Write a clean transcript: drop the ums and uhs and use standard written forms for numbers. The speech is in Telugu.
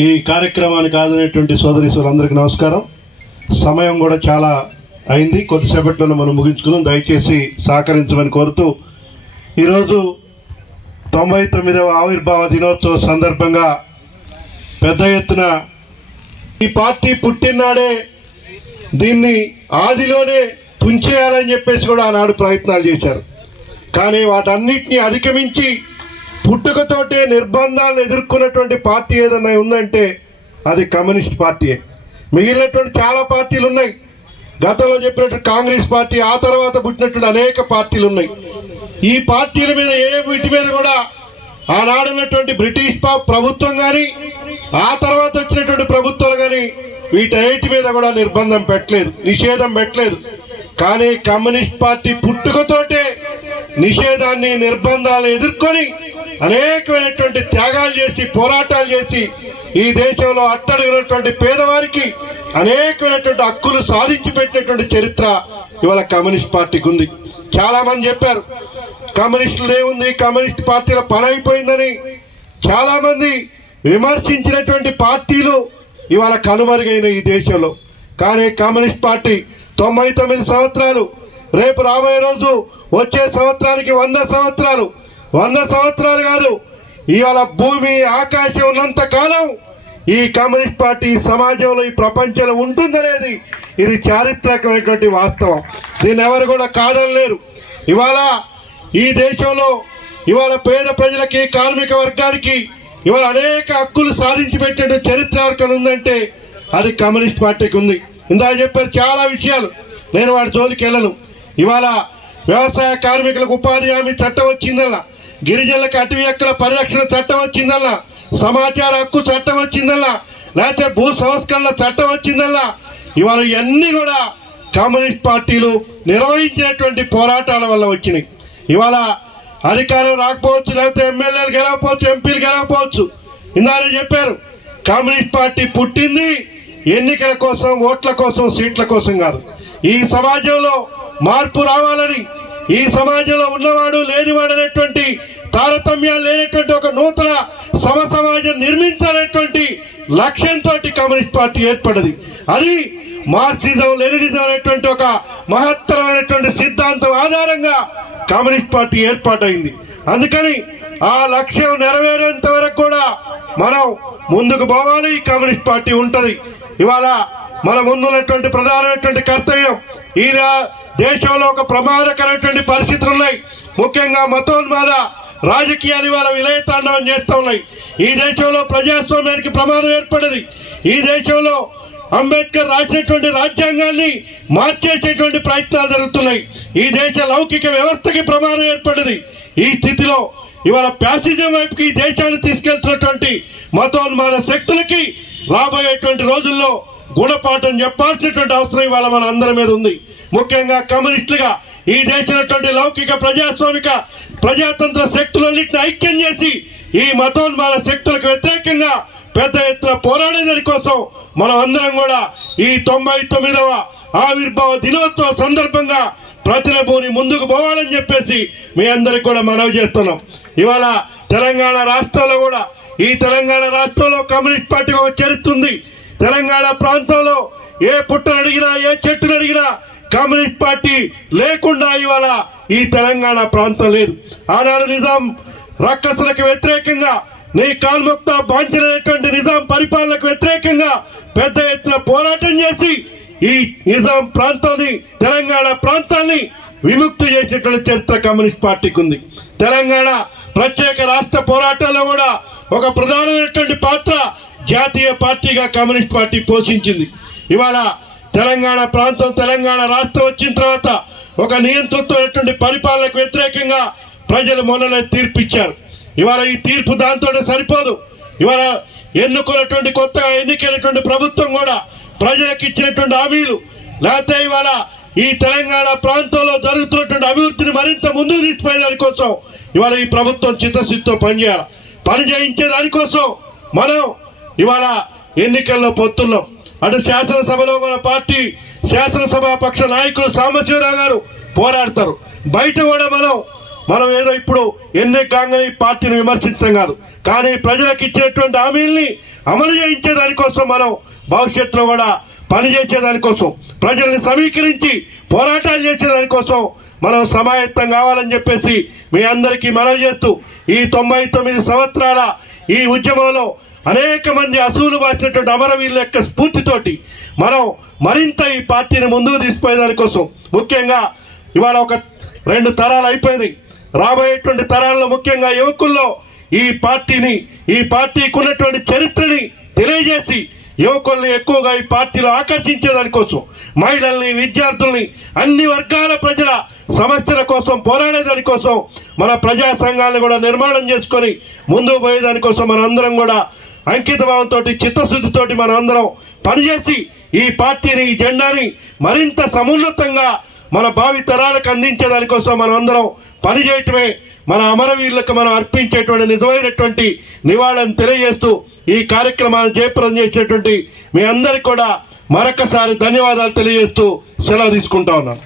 ఈ కార్యక్రమానికి హాజరైనటువంటి సోదరీశ్వరులందరికీ నమస్కారం. సమయం కూడా చాలా అయింది, కొద్దిసేపట్లోనే మనం ముగించుకున్నాం. దయచేసి సహకరించమని కోరుతూ ఈరోజు 99వ ఆవిర్భావ దినోత్సవ సందర్భంగా పెద్ద ఎత్తున ఈ పార్టీ పుట్టినాడే దీన్ని ఆదిలోనే తుంచేయాలని చెప్పేసి కూడా ఆనాడు ప్రయత్నాలు చేశారు. కానీ వాటన్నిటిని అధిగమించి పుట్టుకతోటే నిర్బంధాలను ఎదుర్కొన్నటువంటి పార్టీ ఏదైనా ఉందంటే అది కమ్యూనిస్ట్ పార్టీయే. మిగిలినటువంటి చాలా పార్టీలు ఉన్నాయి. గతంలో చెప్పినట్టు కాంగ్రెస్ పార్టీ, ఆ తర్వాత పుట్టినటువంటి అనేక పార్టీలు ఉన్నాయి. ఈ పార్టీల మీద వీటి మీద కూడా ఆనాడున్నటువంటి బ్రిటిష్ ప్రభుత్వం కానీ, ఆ తర్వాత వచ్చినటువంటి ప్రభుత్వాలు కానీ వీటన్నిటి మీద కూడా నిర్బంధం పెట్టలేదు, నిషేధం పెట్టలేదు. కానీ కమ్యూనిస్ట్ పార్టీ పుట్టుకతోటే నిషేధాన్ని, నిర్బంధాలను ఎదుర్కొని అనేకమైనటువంటి త్యాగాలు చేసి, పోరాటాలు చేసి ఈ దేశంలో అట్టడుగునటువంటి పేదవారికి అనేకమైనటువంటి హక్కులు సాధించి పెట్టినటువంటి చరిత్ర ఇవాళ కమ్యూనిస్ట్ పార్టీకి ఉంది. చాలామంది చెప్పారు కమ్యూనిస్టులు ఏముంది, కమ్యూనిస్ట్ పార్టీల పని అయిపోయిందని. చాలామంది విమర్శించినటువంటి పార్టీలు ఇవాళ కనుమరుగైన ఈ దేశంలో. కానీ కమ్యూనిస్ట్ పార్టీ 99 సంవత్సరాలు, రేపు రాబోయే రోజు వచ్చే సంవత్సరానికి 100 సంవత్సరాలు, 100 సంవత్సరాలు కాదు, ఇవాళ భూమి ఆకాశం ఉన్నంత కాలం ఈ కమ్యూనిస్ట్ పార్టీ సమాజంలో, ఈ ప్రపంచంలో ఉంటుందనేది ఇది చారిత్రకమైనటువంటి వాస్తవం. దీన్ని ఎవరు కూడా కాదనలేరు. ఇవాళ ఈ దేశంలో ఇవాళ పేద ప్రజలకి, కార్మిక వర్గానికి ఇవాళ అనేక హక్కులు సాధించి పెట్టే చరిత్ర ఎవరికైనా ఉందంటే అది కమ్యూనిస్ట్ పార్టీకి ఉంది. ఇందాక చెప్పారు చాలా విషయాలు, నేను వాటి జోలికి వెళ్ళను. ఇవాళ వ్యవసాయ కార్మికులకు ఉపాధి హామీ చట్టం వచ్చిందల్లా, గిరిజనులకు అటవీ హక్కుల పరిరక్షణ చట్టం వచ్చిందల్లా, సమాచార హక్కు చట్టం వచ్చిందల్లా, లేకపోతే భూ సంస్కరణ చట్టం వచ్చిందల్లా, ఇవాళ ఇవన్నీ కూడా కమ్యూనిస్ట్ పార్టీలు నిర్వహించినటువంటి పోరాటాల వల్ల వచ్చినాయి. ఇవాళ అధికారం రాకపోవచ్చు, లేకపోతే ఎమ్మెల్యేలు గెలవకపోవచ్చు, ఎంపీలు గెలవకపోవచ్చు. ఇందాక చెప్పారు కమ్యూనిస్ట్ పార్టీ పుట్టింది ఎన్నికల కోసం, ఓట్ల కోసం, సీట్ల కోసం కాదు. ఈ సమాజంలో మార్పు రావాలని, ఈ సమాజంలో ఉన్నవాడు లేనివాడు అనేటువంటి తారతమ్యాలు లేనటువంటి ఒక నూతన సమాజం నిర్మించాలనేటువంటి లక్ష్యంతో కమ్యూనిస్ట్ పార్టీ ఏర్పడింది. అది మార్క్సిజం, లెనినిజం అనేటువంటి ఒక మహత్తరమైనటువంటి సిద్ధాంతం ఆధారంగా కమ్యూనిస్ట్ పార్టీ ఏర్పాటైంది. అందుకని ఆ లక్ష్యం నెరవేరేంత వరకు కూడా మనం ముందుకు పోవాలి. ఈ కమ్యూనిస్ట్ పార్టీ ఉంటుంది. ఇవాళ మన ముందున్నటువంటి ప్రధానమైనటువంటి కర్తవ్యం, ఈ దేశంలో ఒక ప్రమాదకరమైనటువంటి పరిస్థితులు ఉన్నాయి. ముఖ్యంగా మతోన్మాద రాజకీయాలు ఇవాళ విలయతాండవం చేస్తూ ఉన్నాయి. ఈ దేశంలో ప్రజాస్వామ్యానికి ప్రమాదం ఏర్పడింది. ఈ దేశంలో అంబేద్కర్ రాసినటువంటి రాజ్యాంగాన్ని మార్చేసేటువంటి ప్రయత్నాలు జరుగుతున్నాయి. ఈ దేశ లౌకిక వ్యవస్థకి ప్రమాదం ఏర్పడింది. ఈ స్థితిలో ఇవాళ ప్యాసిజం వైపుకి ఈ దేశాన్ని తీసుకెళ్తున్నటువంటి మతోన్మాద శక్తులకి రాబోయేటువంటి రోజుల్లో గుణపాఠం చెప్పాల్సినటువంటి అవసరం ఇవాళ మన అందరి మీద ఉంది. ముఖ్యంగా కమ్యూనిస్టులుగా ఈ దేశంలోటువంటి లౌకిక, ప్రజాస్వామిక, ప్రజాతంత్ర శక్తులన్నింటినీ ఐక్యం చేసి ఈ మతోన్మాద శక్తులకు వ్యతిరేకంగా పెద్ద ఎత్తున పోరాడేదాని కోసం మనం అందరం కూడా ఈ 99వ ఆవిర్భావ దినోత్సవ సందర్భంగా ప్రతిరభూని ముందుకు పోవాలని చెప్పేసి మీ అందరికి కూడా మనవి చేస్తున్నాం. ఇవాళ తెలంగాణ రాష్ట్రంలో కూడా, ఈ తెలంగాణ రాష్ట్రంలో కమ్యూనిస్ట్ పార్టీకి ఒక చరిత్ర ఉంది. తెలంగాణ ప్రాంతంలో ఏ పుట్టను అడిగినా, ఏ చెట్టును అడిగినా కమ్యూనిస్ట్ పార్టీ లేకుండా ఇవాళ ఈ తెలంగాణ ప్రాంతం లేదు. ఆనాడు నిజాం రక్కసులకు వ్యతిరేకంగా, నీ కాల్ముక్త బాంఛనటువంటి నిజాం పరిపాలనకు వ్యతిరేకంగా పెద్ద ఎత్తున పోరాటం చేసి ఈ నిజాం ప్రాంతాన్ని, తెలంగాణ ప్రాంతాన్ని విముక్తి చేసినటువంటి చరిత్ర కమ్యూనిస్ట్ పార్టీకి ఉంది. తెలంగాణ ప్రత్యేక రాష్ట్ర పోరాటాల్లో కూడా ఒక ప్రధానమైనటువంటి పాత్ర జాతీయ పార్టీగా కమ్యూనిస్ట్ పార్టీ పోషించింది. ఇవాళ తెలంగాణ ప్రాంతం, తెలంగాణ రాష్ట్రం వచ్చిన తర్వాత ఒక నియంతృత్వమైనటువంటి పరిపాలనకు వ్యతిరేకంగా ప్రజలు మొన్ననే తీర్పిచ్చారు. ఇవాళ ఈ తీర్పు దాంతో సరిపోదు. ఇవాళ ఎన్నుకున్నటువంటి కొత్తగా ఎన్నికైనటువంటి ప్రభుత్వం కూడా ప్రజలకు ఇచ్చినటువంటి హామీలు, లేకపోతే ఇవాళ ఈ తెలంగాణ ప్రాంతంలో జరుగుతున్నటువంటి అభివృద్ధిని మరింత ముందుకు తీసుకుపోయే దానికోసం ఇవాళ ఈ ప్రభుత్వం చిత్తశుద్ధితో పనిచేయాలి. పని చేయించే దానికోసం మనం ఇవాళ ఎన్నికల్లో పొత్తున్నాం. అటు శాసనసభలో మన పార్టీ శాసనసభ పక్ష నాయకులు సాంబశివరావు గారు పోరాడతారు. బయట కూడా మనం మనం ఏదో ఇప్పుడు ఎన్నిక కాగానే ఈ పార్టీని విమర్శించడం కాదు, కానీ ప్రజలకు ఇచ్చినటువంటి హామీల్ని అమలు చేయించే దానికోసం మనం భవిష్యత్తులో కూడా పనిచేసేదానికోసం, ప్రజల్ని సమీకరించి పోరాటాలు చేసేదానికోసం మనం సమాయత్తం కావాలని చెప్పేసి మీ అందరికీ మనవి చేస్తూ, ఈ 99 సంవత్సరాల ఈ ఉద్యమంలో అనేక మంది అసూలు బాసినటువంటి అమరవీరుల యొక్క స్ఫూర్తితోటి మనం మరింత ఈ పార్టీని ముందుకు తీసుకుపోయేదానికోసం, ముఖ్యంగా ఇవాళ ఒక 2 తరాలు అయిపోయినాయి, రాబోయేటువంటి తరాల్లో ముఖ్యంగా యువకుల్లో ఈ పార్టీకి ఉన్నటువంటి చరిత్రని తెలియజేసి యువకుల్ని ఎక్కువగా ఈ పార్టీలో ఆకర్షించేదానికోసం, మహిళల్ని, విద్యార్థుల్ని, అన్ని వర్గాల ప్రజల సమస్యల కోసం పోరాడేదానికోసం మన ప్రజా సంఘాలను కూడా నిర్మాణం చేసుకొని ముందుకు పోయేదానికోసం మనం అందరం కూడా అంకిత భావంతో, చిత్తశుద్ధితోటి మనం అందరం పనిచేసి ఈ పార్టీని, ఈ జెండాని మరింత సమున్నతంగా మన భావి తరాలకు అందించేదానికోసం మనం అందరం పనిచేయటమే మన అమరవీరులకు మనం అర్పించేటువంటి నిజమైనటువంటి నివాళులను తెలియజేస్తూ ఈ కార్యక్రమాన్ని జయప్రదం చేసినటువంటి మీ అందరికీ కూడా మరొకసారి ధన్యవాదాలు తెలియజేస్తూ సెలవు తీసుకుంటా ఉన్నాను.